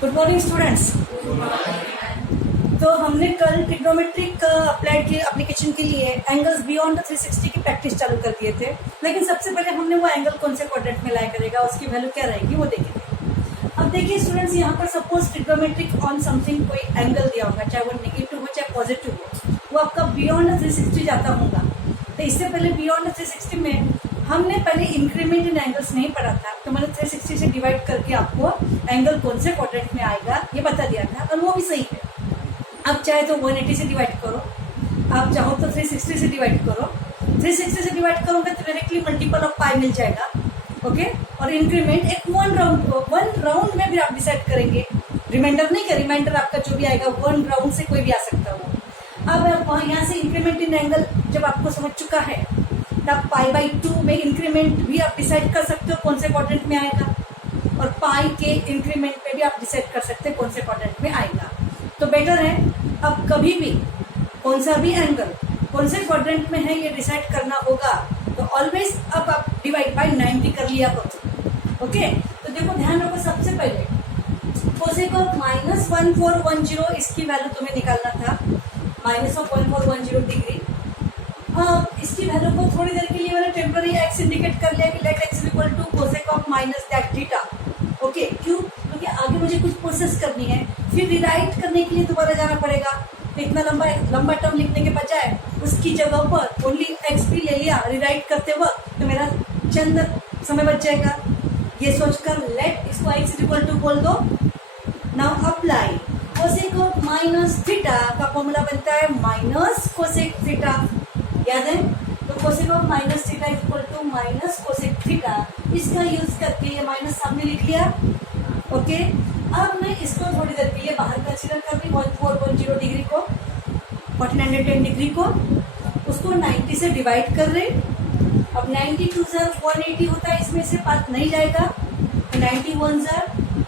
Good morning students. तो हमने कल ट्रिग्नोमेट्रिक अप्लाइड के एप्लीकेशन के लिए एंगल्स बियॉन्ड 360 की प्रैक्टिस चालू कर दिए थे, लेकिन सबसे पहले हमने वो एंगल कौन से क्वाड्रेंट में लाई करेगा, उसकी वैल्यू क्या रहेगी वो देखेंगे। अब देखिए स्टूडेंट्स, यहाँ पर सपोज ट्रिग्नोमेट्रिक ऑन समथिंग कोई एंगल दिया होगा, चाहे वो नेगेटिव हो चाहे पॉजिटिव हो, वो आपका बियॉन्ड 360 जाता होगा। तो इससे पहले बियॉन्ड 360 में हमने पहले इंक्रीमेंट इन एंगल्स नहीं पढ़ा था, तो मैंने 360 से डिवाइड करके आपको एंगल कौन से क्वाड्रेंट में आएगा ये बता दिया था, और वो भी सही है। आप चाहे तो 180 से डिवाइड करो, आप चाहो तो 360 से डिवाइड करो। 360 से डिवाइड करोगे तो डायरेक्टली मल्टीपल ऑफ पाई मिल जाएगा, ओके। और इंक्रीमेंट एक वन राउंड में भी आप डिसाइड करेंगे, रिमाइंडर नहीं कर, रिमाइंडर आपका जो भी आएगा वन राउंड से कोई भी आ सकता हो। अब यहाँ से इंक्रीमेंट इन एंगल जब आपको समझ चुका है, तब पाई बाई 2 में इंक्रीमेंट भी आप डिसाइड कर सकते हो कौन से क्वाड्रेंट में आएगा, और पाई के इंक्रीमेंट में भी आप डिसाइड कर सकते हैं कौन से क्वाड्रेंट में आएगा। तो बेटर है अब कभी भी कौन सा भी एंगल कौन से क्वाड्रेंट में है ये डिसाइड करना होगा, तो ऑलवेज अब आप डिवाइड बाय 90 कर लिया करो, ओके। तो देखो ध्यान रखो, सबसे पहले कोसेक ऑफ -1410 इसकी वैल्यू तुम्हें निकालना था, -1410 डिग्री। इसकी वैल्यू को थोड़ी देर के लिए मैंने टेम्पररी एक्स इंडिकेट कर लिया कि let x equal to cosec of minus that theta, okay. क्यों? क्योंकि आगे मुझे कुछ प्रोसेस करनी है, फिर रिराइट करने के लिए दोबारा जाना पड़ेगा। तो इतना लंबा टर्म लिखने के बजाय उसकी जगह पर ओनली एक्स भी ले लिया रिराइट करते वक्त, तो मेरा चंद समय बच जाएगा। ये सोचकर लेट इसको एक्स इक्वल टू बोल दो। Now apply cosec of minus theta का फॉर्मूला बनता है माइनस कोसेक थीटा, याद है? तो cosec of minus theta equal to minus cosec theta, इसका यूज करके ये माइनस सामने लिख लिया, ओके। अब मैं इसको थोड़ी देर के लिए बाहर कंसीडर कर रही, 1410 डिग्री को 1410 डिग्री को उसको 90 से डिवाइड कर रहे। अब 90 2 180 होता है, इसमें से पास नहीं जाएगा, 91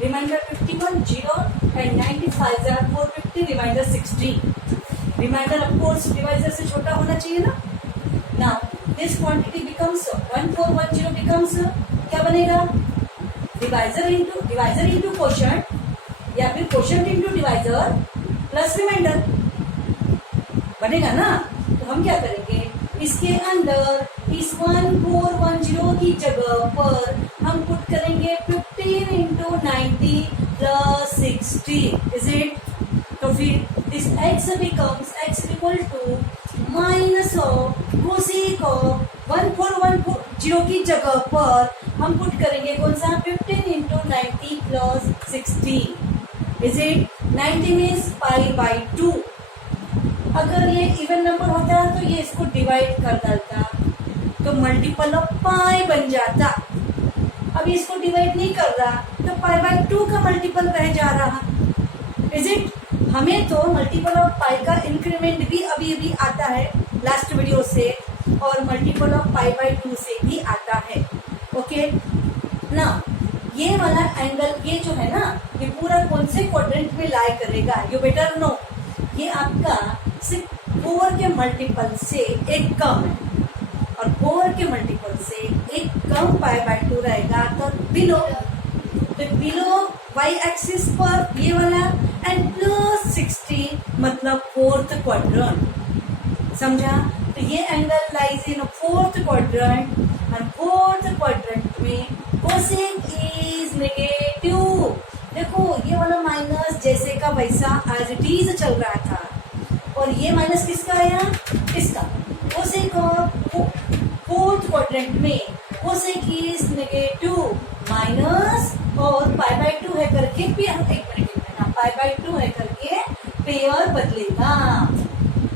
remainder 51 0 and 95 450 remainder 60। Remainder of course divisor से छोटा होना चाहिए ना। Now this quantity becomes 1410 becomes क्या बनेगा, डिवाइजर इनटू कोशेंट या फिर quotient into divisor plus remainder बनेगा ना। तो हम क्या करेंगे, इसके अंदर इस 1410 की जगह पर हम पुट करेंगे 15 इंटू 90 प्लस 60, इज इट? तो फिर this x becomes x equal to minus of cosec of 1410 की जगह पर हम पुट करेंगे कौन सा, 15 into 90 plus 60, is it? 90 means pi by 2। अगर ये इवन नंबर होता तो ये इसको डिवाइड कर डालता, तो मल्टीपल ऑफ पाई बन जाता। अब इसको डिवाइड नहीं कर रहा, तो पाई बाई 2 का मल्टीपल रह जा रहा, इज इट? हमें तो मल्टीपल ऑफ पाई का इंक्रीमेंट भी अभी अभी आता है लास्ट वीडियो से, और मल्टीपल ऑफ पाई बाई 2 से भी आता है, ओके ना। ये वाला एंगल ये जो है ना, ये पूरा कौन से क्वाड्रेंट में लाई करेगा, यू बेटर नो। ये आपका सिर्फ 4 के मल्टीपल से एक कम है, और 4 के मल्टीपल से एक कम पाई बाई 2 रहेगा, तो बिलो वाई एक्सिस पर ये वाला एंड प्लस 60 मतलब 4th क्वाड्रेंट, समझा? तो ये angle lies in 4th quadrant, और 4th क्वाड्रेंट में कोसेक इज नेगेटिव। देखो ये वाला माइनस जैसे का वैसा एज इट इज चल रहा था, और ये माइनस किसका आया, इसका। कोसेक ऑफ 4th क्वाड्रेंट में कोसेक इज नेगेटिव माइनस, और पाई बाई 2 है करके पाई बाई 2 है करके पेयर बदलेगा।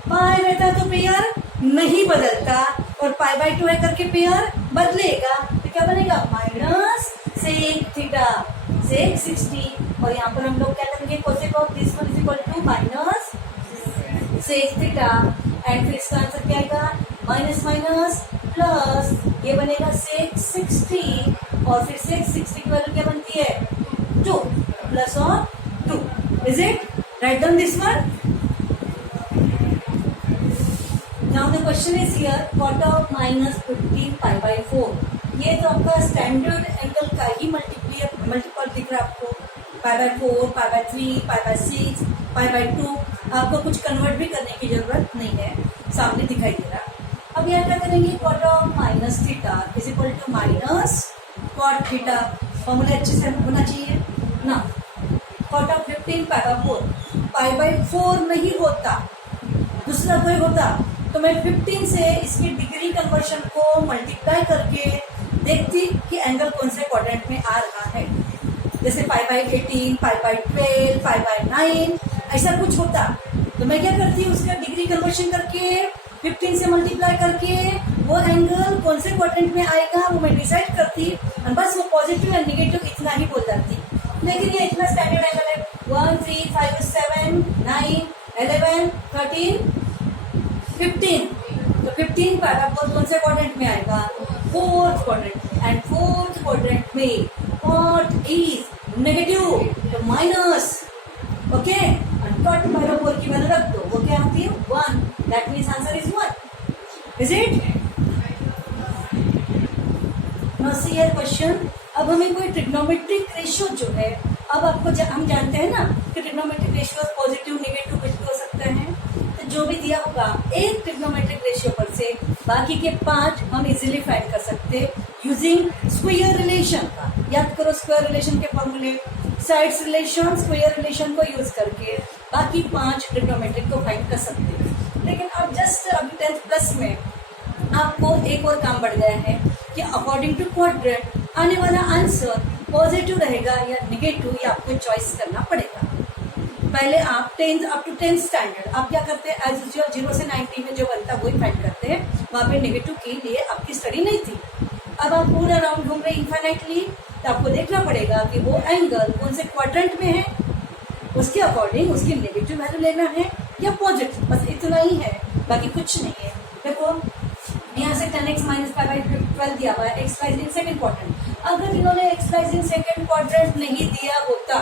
पाई रहता तो पेयर नहीं बदलता, और पाई बाई 2 है करके पेयर बदलेगा, तो क्या बनेगा, माइनस सेक थीटा सेक 60, और यहाँ पर हम लोग क्या करेंगे, cosec of this one is equal to minus sec theta, and फिर इसका आंसर क्या आएगा, माइनस माइनस प्लस, ये बनेगा सेक 60, और फिर सेक 60 की वैल्यू क्या बनती है, 2 प्लस और 2, is it? Right down this one. Now the question is here, cot of -15 pi by 4। ये तो आपका स्टैंडर्ड एंगल का ही मल्टीपल दिख रहा है आपको, पाई by 4, pi bye 3, pi by 6, pi by 2। आपको कुछ कन्वर्ट भी करने की जरूरत नहीं है, सामने दिखाई दे रहा। अब यहाँ क्या करेंगे, cot of minus theta is equal to minus cot theta. Formula अच्छे से होना चाहिए ना। Cot of 15 pi by 4, pi by 4 नहीं होता, दूसरा कोई होता तो मैं 15 से इसकी डिग्री कन्वर्शन को मल्टीप्लाई करके देखती कि एंगल कौन से क्वाड्रेंट में आ रहा है। जैसे pi by 18, pi by 12, pi by 9 ऐसा कुछ होता तो मैं क्या करती, उसका डिग्री कन्वर्शन करके 15 से मल्टीप्लाई करके वो एंगल कौन से क्वाड्रेंट में आएगा वो मैं डिसाइड करती, और बस वो पॉजिटिव और निगेटिव इतना ही बोल जाती। लेकिन ये इतना स्टैंडर्ड एंगल है, 1, 3, 5, 7, 9, 11, 13, 15। तो 15 पाई बाय 4 कौन से क्वाड्रेंट में आएगा, fourth quadrant. And fourth quadrant में कॉट इज नेगेटिव, तो minus. Okay, and cot pi by 4 की वैल्यू रख दो, वो क्या आती है 1। That means answer is 1। Is it? Now see here question. अब हमें कोई ट्रिग्नोमेट्रिक रेशियो जो है, अब आपको हम जानते हैं ना कि ट्रिग्नोमेट्रिक रेशियो पॉजिटिव नेगेटिव कुछ भी हो सकते हैं, तो जो भी दिया होगा एक ट्रिग्नोमेट्रिक रेशियो पर से बाकी के 5 हम इजीली फाइंड कर सकते हैं यूजिंग स्क्वायर रिलेशन का। याद करो स्क्वायर रिलेशन के फॉर्मूले, साइड्स रिलेशन, स्क्वायर रिलेशन को यूज करके बाकी 5 ट्रिग्नोमेट्रिक को फाइंड कर सकते हैं। लेकिन अब जस्ट अभी 10th प्लस में आपको एक और काम बढ़ गया है कि अकॉर्डिंग टू क्वाड्रेंट आने वाला आंसर पॉजिटिव रहेगा या निगेटिव, ये आपको चॉइस करना पड़ेगा। पहले आप 10th up to 10th standard आप क्या करते हैं, एज यूजुअल 0 से 90 में जो बनता है वही फाइंड करते हैं, वहां पे नेगेटिव के लिए आपकी स्टडी नहीं थी। अब आप पूरा राउंड घूम रहे इनफाइनाइटली, तो आपको देखना पड़ेगा कि वो एंगल कौन से क्वाड्रेंट में है, उसके अकॉर्डिंग उसकी नेगेटिव वैल्यू लेना है या पॉजिटिव, बस इतना ही है, बाकी कुछ नहीं है। देखो यहाँ से 10x माइनस पाई बाय 12 दिया हुआ है, x lies in second quadrant. अगर इन्होंने x lies in second quadrant नहीं दिया होता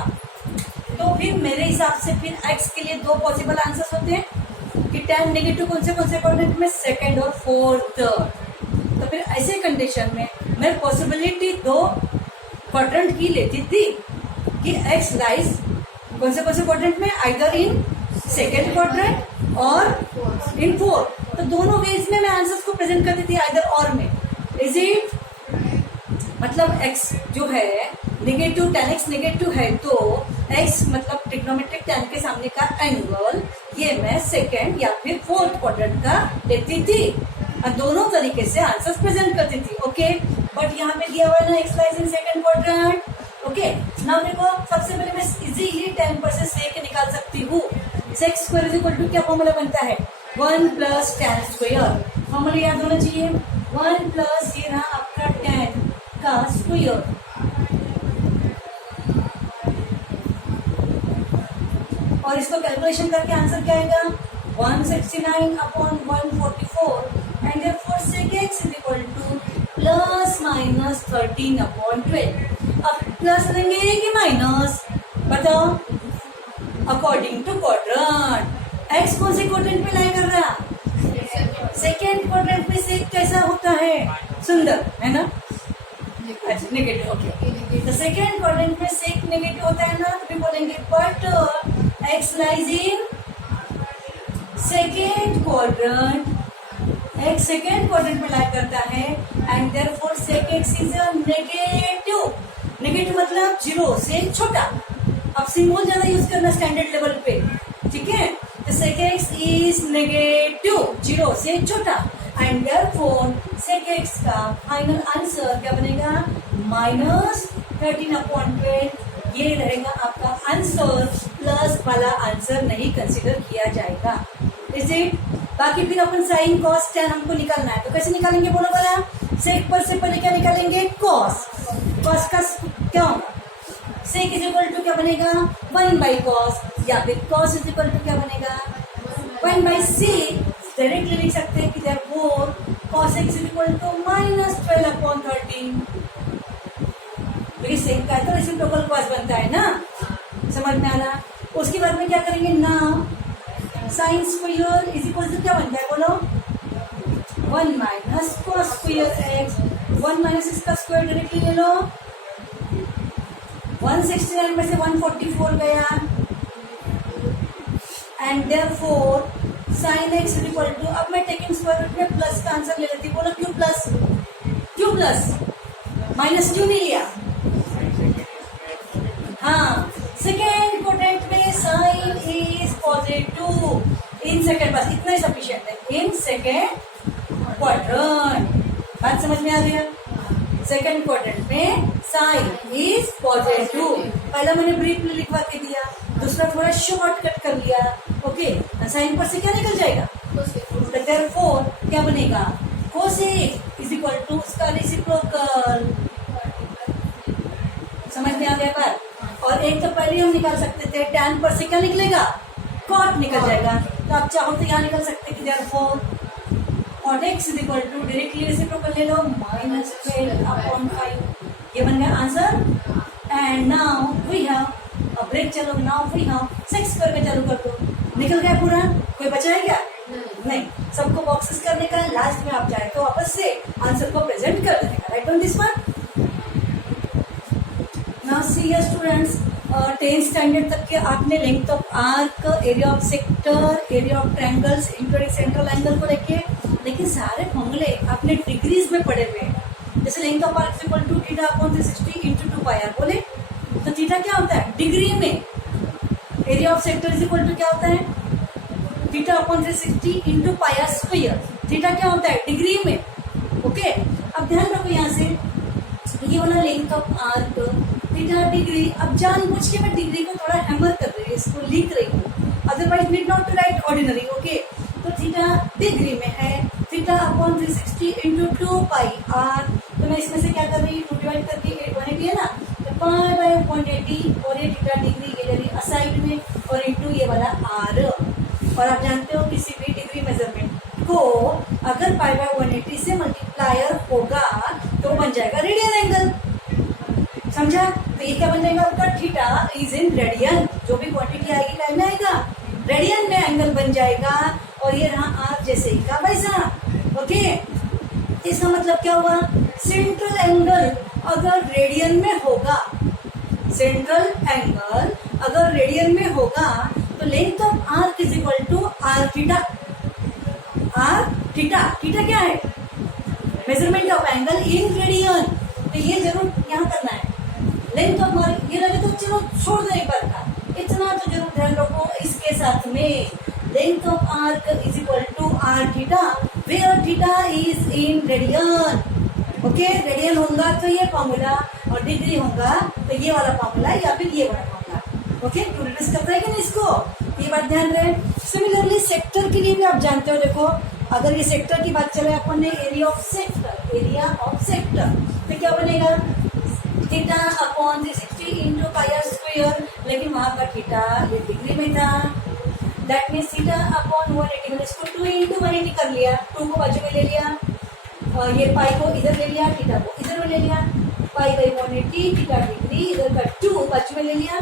तो फिर मेरे हिसाब से फिर x के लिए 2 पॉसिबल आंसर्स होते हैं कि tan नेगेटिव कौन से क्वाड्रेंट में, सेकेंड और फोर्थ। तो फिर ऐसे कंडीशन में मैं पॉसिबिलिटी 2 क्वाड्रेंट की लेती थी कि x लाइज कौन से क्वाड्रेंट में, आइदर इन सेकेंड क्वाड्रेंट और इन फोर्थ। तो दोनों वेज में मैं आंसर्स को प्रेजेंट करती थी आइदर और में। Is it? मतलब x जो है नेगेटिव, tan x नेगेटिव है तो x मतलब ट्रिग्नोमेट्रिक tan के सामने का एंगल ये मैं सेकेंड या फिर फोर्थ क्वाड्रेंट का लेती थी और दोनों तरीके से आंसर्स प्रेजेंट करती थी। ओके, बट यहाँ पे दिया हुआ है ना x lies in second quadrant. Okay, now देखो सबसे पहले मैं इजीली tan पर से sec निकाल सकती हूँ। sec square is equal to क्या फॉर्मूला बनता है, 1 प्लस tan स्क्वायर। फॉर्मूला याद होना चाहिए, 1 प्लस ये रहा आपका tan का स्क्वायर। और इसको कैलकुलेशन करके आंसर क्या आएगा, 169 upon 144 and therefore sec x is equal two plus minus 13 upon 12। अब प्लस लेंगे कि माइनस, बताओ। अकॉर्डिंग टू क्वाड्रेंट x कौन से क्वाड्रेंट में लाई कर रहा है, सेकेंड क्वाड्रेंट में से कैसा होता है, सुंदर है ना, अच्छा नेगेटिव। ओके, तो सेकेंड क्वाड्रेंट में सेक नेगेटिव होता है ना, तो भी बोलेंगे but x lies in second quadrant, x second quadrant में लाई करता है and therefore sec x is a negative. Negative मतलब 0 से छोटा। अब सिंबल ज्यादा यूज करना स्टैंडर्ड लेवल पे, ठीक है। तो sec x इज नेगेटिव 0 से छोटा एंड देयरफॉर sec x का फाइनल आंसर क्या बनेगा, माइनस 13 अपॉन 12। ये रहेगा आपका आंसर, प्लस वाला आंसर नहीं कंसिडर किया जाएगा। Is it? बाकी फिर अपन साइन कॉस tan हमको निकालना है, तो कैसे निकालेंगे बोलो बड़ा। सेक पर से पहले क्या निकालेंगे, कॉस। कॉस का क्या होगा, सेक इज इक्वल टू क्या बनेगा, 1 बाई कॉस, या फिर कॉस इज इक्वल टू क्या बनेगा, 1 बाई सेक। डायरेक्टली लिख सकते हैं कि therefore cos x is equal to minus 12 upon 13। तो सेक का तो रेसिप्रोकल कॉस बनता है ना, समझ में आ रहा। उसके बाद में क्या करेंगे ना, sine square is equal to क्या बनता है बोलो, 1 minus cos square x. 1 minus इसका स्क्वायर डायरेक्टली ले लो, 169 में से 144 गया, and therefore sin x is equal to, अब मैं टेकिंग स्क्वायर रूट में प्लस का आंसर ले लेती हूँ, बोलो क्यों प्लस, क्यों प्लस, माइनस क्यों नहीं लिया? हाँ, सेकेंड क्वाड्रेंट में sine is positive in second, बस इतना ही सफिशिएंट है, इन सेकेंड क्वाड्रेंट। बात समझ में आ गया? सेकेंड क्वाड्रेंट में साइन इज पॉजिटिव, पहला मैंने ब्रीफली लिखवा के दिया, दूसरा थोड़ा शॉर्टकट कर लिया। ओके, साइन पर से क्या निकल जाएगा? देयरफॉर क्या बनेगा? कोसेक इज इक्वल टू उसका रेसिप्रोकल। समझ में आ गया बात? और एक तो पहले हम निकाल सकते थे, tan पर से क्या निकलेगा? कॉट निकल जाएगा। तो आप चाहो तो यहाँ निकल सकते कि therefore cot x is equal to, directly reciprocal ले लो, -12/5, ये बन गया answer. And now we have अब ब्रेक, चलो नाउ वी हैव 6 करके चालू कर दो, निकल गया पूरा, कोई बचा है क्या? नहीं, सबको बॉक्सेस करने का, लास्ट में आप जाए तो वापस से आंसर को प्रेजेंट कर देने का, right on this one. Now see here students, 10th standard तक के आपने length of arc, area of sector, area of triangles, including central angle को लेके, लेकिन सारे फॉर्मूले आपने डिग्रीज में पढ़े हुए हैं। जैसे length of arc equal to theta upon 360 into 2πr, बोले तो थीटा क्या होता है डिग्री में, area of sector is equal to क्या होता है theta upon 360 into πr square, theta क्या होता है डिग्री में। ओके, अब ध्यान रखो यहाँ से, ये वाला length of arc theta degree, अब जानबूझ के मैं डिग्री को थोड़ा हैमर कर रही हूँ, इसको लिख रही हूँ, otherwise need not to write ordinary. Okay, तो थीटा डिग्री में है, थीटा अपॉन 360 इंटू 2πr, तो मैं इसमें से क्या कर रही हूँ, 2 डिवाइड करके 180 है ना, तो π/180, और ये थीटा डिग्री ये ले रही असाइड में, और इंटू ये वाला r। और आप जानते हो किसी भी डिग्री मेजरमेंट को अगर π/180 से मल्टीप्लायर होगा तो बन जाएगा रेडियन एंगल, समझा? तो ये क्या बन जाएगा आपका, थीटा इज इन रेडियन, जो भी क्वांटिटी आएगी क्या में आएगा, रेडियन में एंगल बन जाएगा, और ये रहा आर जैसे ही का वैसा। ओके, इसका मतलब क्या हुआ, सेंट्रल एंगल अगर रेडियन में होगा, सेंट्रल एंगल अगर रेडियन में होगा तो length of arc is equal to r theta. R theta, theta क्या है, measurement of angle in radian, तो ये जरूर यहाँ करना है। लेंथ ऑफ आर्क ये लगे तो चलो छोड़ दो एक बार का, इतना तो जरूर ध्यान रखो इसके साथ में, length of arc is equal to r theta, where theta is in radian. Okay, radian होगा तो ये फॉर्मूला, और डिग्री होगा तो ये वाला फॉर्मूला या फिर ये वाला फॉर्मूला। ओके, टू रिड्यूस करता है कि नहीं इसको, ये बात ध्यान रहे। सिमिलरली सेक्टर के लिए भी आप जानते हो, देखो अगर ये सेक्टर की बात चले अपन ने area of sector, area of sector तो क्या बनेगा, theta upon 360 into πr square, लेकिन वहां पर थीटा ये डिग्री में था, दैट मीन्स थीटा अपॉन 180, मैंने इसको 2 इंटू 180 कर लिया, 2 को बाजू में ले लिया, और ये पाई को इधर ले लिया, थीटा को इधर में ले लिया, π/180, थीटा डिग्री इधर का 2 बाजू में ले लिया,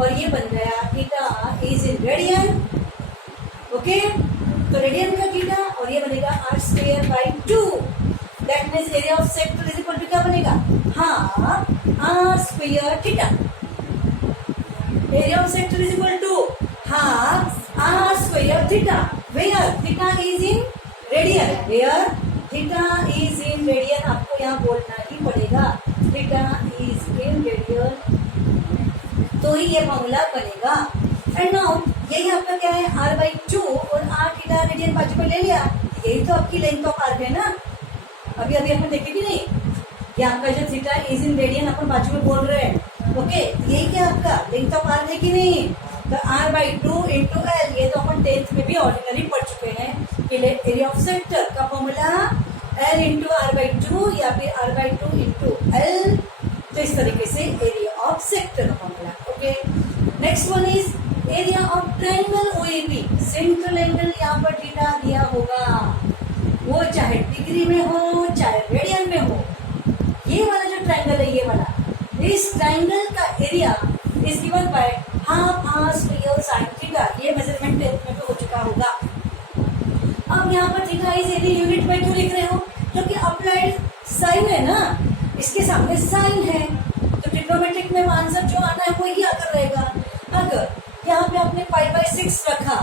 और ये बन गया theta is in radian. Okay, तो रेडियन का थीटा, और ये बनेगा r square by 2, that means area of sector is equal to क्या बनेगा, हाँ r square theta, area of sector is equal to हाँ r square theta, where theta is in radian, where theta is in radian, आपको यहाँ बोलना ही पड़ेगा, theta is in radian, तो ही ये फॉर्मूला बनेगा। एंड नाउ यही आपका क्या है, r/2 और r थीटा रेडियन बाजू में ले लिया, यही तो आपकी लेंथ ऑफ आर्क है ना, अभी अभी अपन देखे कि नहीं, ये आपका जो थीटा इज इन रेडियन अपन बाजू में बोल रहे हैं। ओके, यही क्या आपका लेंथ ऑफ आर्क है कि नहीं, तो r/2 इंटू एल, ये तो अपन 10th में भी ऑर्डिनरी पढ़ चुके हैं कि एरिया ऑफ सेक्टर का फॉर्मूला l इंटू r/2 या फिर r/2 इंटू एल, तो इस तरीके से एरिया ऑफ सेक्टर का formula. Okay, next one is area of triangle OAB, central angle यहाँ पर थीटा दिया होगा, वो चाहे डिग्री में हो चाहे रेडियन में हो, ये वाला जो ट्रायंगल है ये वाला, इस ट्रायंगल का area is given by half r square sin theta, ये मेजरमेंट 10th में भी हो चुका होगा। अब यहाँ पर थीटा इज एनी यूनिट में क्यों लिख रहे हो, क्योंकि अप्लाइड साइन है ना, इसके सामने साइन है, तो ट्रिग्नोमेट्रिक में आंसर जो आना है वो ही आकर रहेगा। अगर यहाँ पे आपने π/6 रखा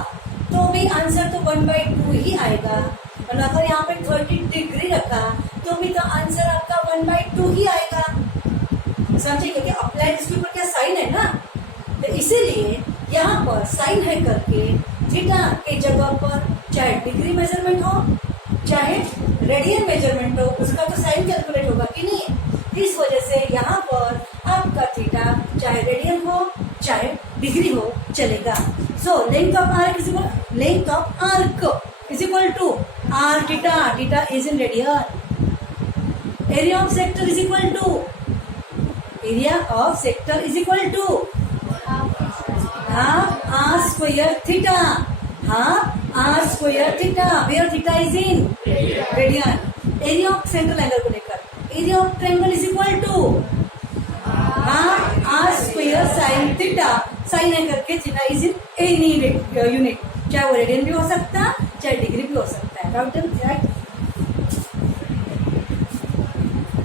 तो भी आंसर तो 1/2 ही आएगा, और अगर यहाँ पे 30 डिग्री रखा तो भी तो आंसर आपका 1/2 ही आएगा। समझे, क्योंकि अप्लाइड इसके ऊपर क्या साइन है ना, तो इसीलिए यहाँ पर साइन है करके थीटा के जगह पर चाहे डिग्री मेजरमेंट हो चाहे रेडियन मेजरमेंट हो, उसका तो साइन कैलकुलेट होगा कि नहीं। इस वजह से यहाँ पर आपका थीटा चाहे रेडियन हो चाहे डिग्री हो चलेगा। So length of arc is equal to r theta is in radian. Area of sector is equal to half r square theta, where theta is in radian. Area of central angle को लेकर area of triangle is equal to half r square sine theta, sine है करके theta is in any unit, चाहे वो radian भी हो सकता है चाहे डिग्री भी हो सकता है। Right.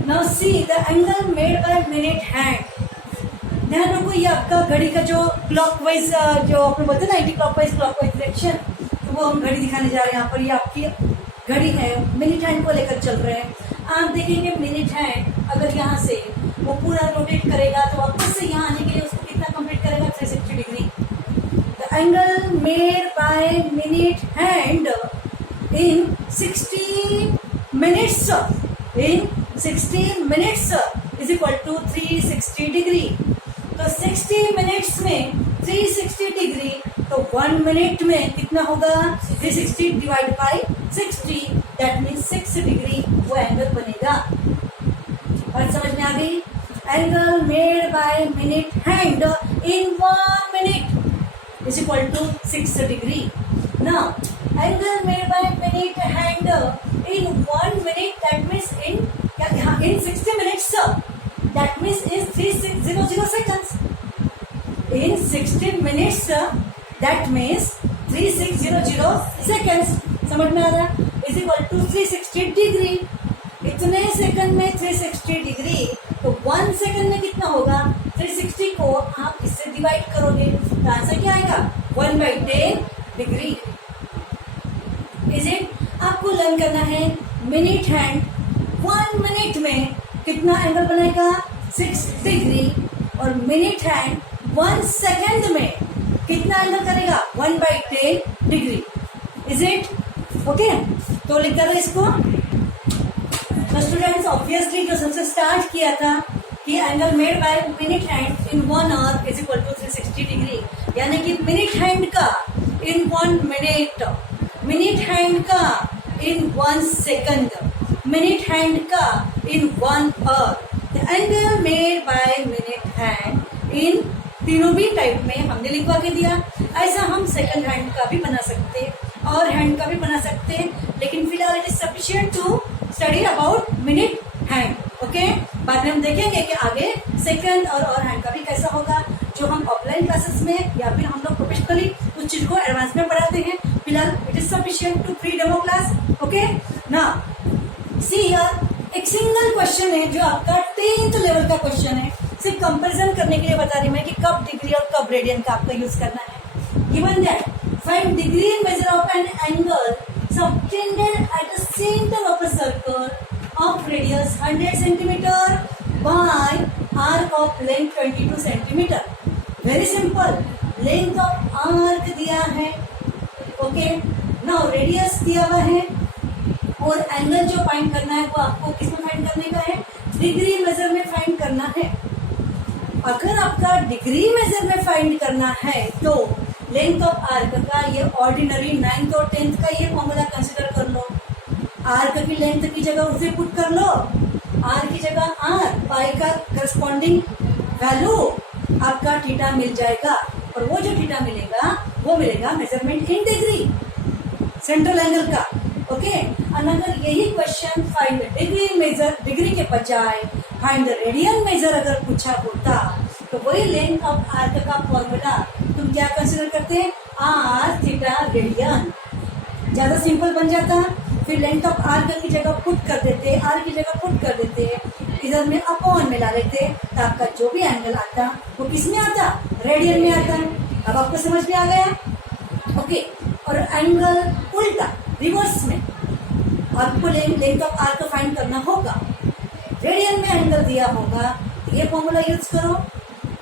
Now see the angle made by minute hand. ध्यान रखो, ये आपका घड़ी का जो क्लॉकवाइज जो आपने बोलते हैं ना, एंटी क्लॉकवाइज डायरेक्शन, तो वो हम घड़ी दिखाने जा रहे हैं। यहाँ पर ये आपकी घड़ी है, मिनट हैंड को लेकर चल रहे हैं। आप देखेंगे मिनट हैंड अगर यहाँ से वो पूरा रोटेट करेगा तो वापस से यहाँ आने के लिए उसको कितना कंप्लीट करेगा, 360 degree. The angle made by minute hand in 60 minutes is equal to 360 degree. तो 60 मिनट्स में 360 डिग्री, तो 1 मिनट में कितना होगा, 360 divide by 60, that means 6 degree वो एंगल बनेगा। और समझ में आ गई, angle made by minute hand in 1 minute is equal to 6 degree. Now angle made by minute hand in 1 minute, that means in 60 minutes, that means is 3600 seconds. In 60 minutes, that means 3600 seconds. समझ में आ रहा है? Is equal to 360 degree. इतने second में 360 degree, तो 1 second में कितना होगा, 360 को आप इससे डिवाइड करोगे तो आंसर क्या आएगा, 1/10 डिग्री। Is it? आपको लर्न करना है मिनट हैंड 1 मिनट में कितना एंगल बनेगा, 6 डिग्री, और मिनट हैंड 1 सेकेंड में कितना एंगल करेगा, 1/10 डिग्री। Is it? ओके, तो लिख दो इसको। तो स्टूडेंट्स ऑब्वियसली जो सबसे स्टार्ट किया था कि angle made by minute hand in 1 hour is equal to 360 degree, यानी कि मिनट हैंड का इन 1 मिनट, मिनट हैंड का इन 1 सेकंड, मिनट हैंड का in 1 hour. The angle made by minute hand in तीनों भी टाइप में हमने लिखवा के दिया। ऐसा हम सेकंड हैंड का भी बना सकते और हैंड का भी बना सकते, लेकिन फिलहाल it is sufficient to study about minute hand. Okay, बाद में हम देखेंगे कि आगे सेकंड और हैंड का भी कैसा होगा, जो हम ऑफलाइन क्लासेस में या फिर हम लोग प्रोफेशनली उस चीज को एडवांस में पढ़ाते हैं। फिलहाल it is sufficient to free demo class. Okay, now see here, एक सिंगल क्वेश्चन है जो आपका 10th लेवल का क्वेश्चन है। सिर्फ कंपैरिजन करने के लिए बता रही मैं कि कब डिग्री और कब रेडियन का आपका यूज करना है। Given that find degree in measure of an angle subtended at the centre of a circle of radius 100 centimetre bye arc of length 22 centimetre. Very simple, length of arc दिया है, okay, now radius दिया हुआ है, और angle जो find करना है वो आपको किसमें फाइंड करने का है, डिग्री मेजर में फाइंड करना है। अगर आपका डिग्री मेजर में फाइंड करना है तो लेंथ ऑफ आर्क का ये ऑर्डिनरी 9th और 10th का ये फॉर्मूला कंसिडर कर लो। आर्क की लेंथ की जगह उसे पुट कर लो, आर की जगह आर, पाई का करस्पॉन्डिंग वैल्यू आपका थीटा मिल जाएगा, और वो जो थीटा मिलेगा वो मिलेगा measurement in degree central angle का। ओके, अगर यही question find degree measure, degree के बजाय फाइंड द रेडियन मेजर अगर पूछा होता तो वही लेंथ ऑफ आर्क का फॉर्मूला तुम क्या कंसिडर करते हैं, आर थीटा रेडियन। ज्यादा सिंपल बन जाता, फिर लेंथ ऑफ आर्क की जगह पुट कर देते, आर की जगह पुट कर देते, इधर में अपॉन में ला लेते तो आपका जो भी एंगल आता वो किस में आता, रेडियन में आता है। अब आपको समझ में आ गया, ओके। और एंगल उल्टा रिवर्स में आपको लेंथ ऑफ आर्क फाइंड करना होगा। रेडियन में एंगल दिया होगा तो ये फॉर्मूला यूज करो,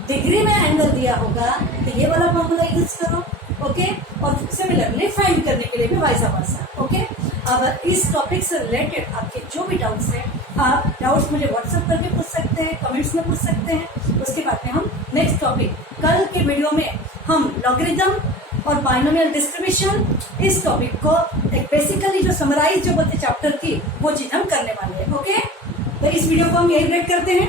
डिग्री में एंगल दिया होगा तो ये वाला फॉर्मूला यूज करो, ओके। और सिमिलरली फाइंड करने के लिए भी वाइस वर्सा, ओके। अब इस टॉपिक से रिलेटेड आपके जो भी डाउट्स हैं, आप डाउट्स मुझे व्हाट्सएप करके पूछ सकते हैं, कमेंट्स में पूछ सकते हैं। उसके बाद में हम नेक्स्ट टॉपिक कल के वीडियो में हम लॉगरिथम और बाइनोमियल डिस्ट्रीब्यूशन, इस टॉपिक को एक बेसिकली जो समराइज जो बोलते चैप्टर की वो चीज हम करने वाले हैं, ओके। तो इस वीडियो को हम यही ब्रेक करते हैं।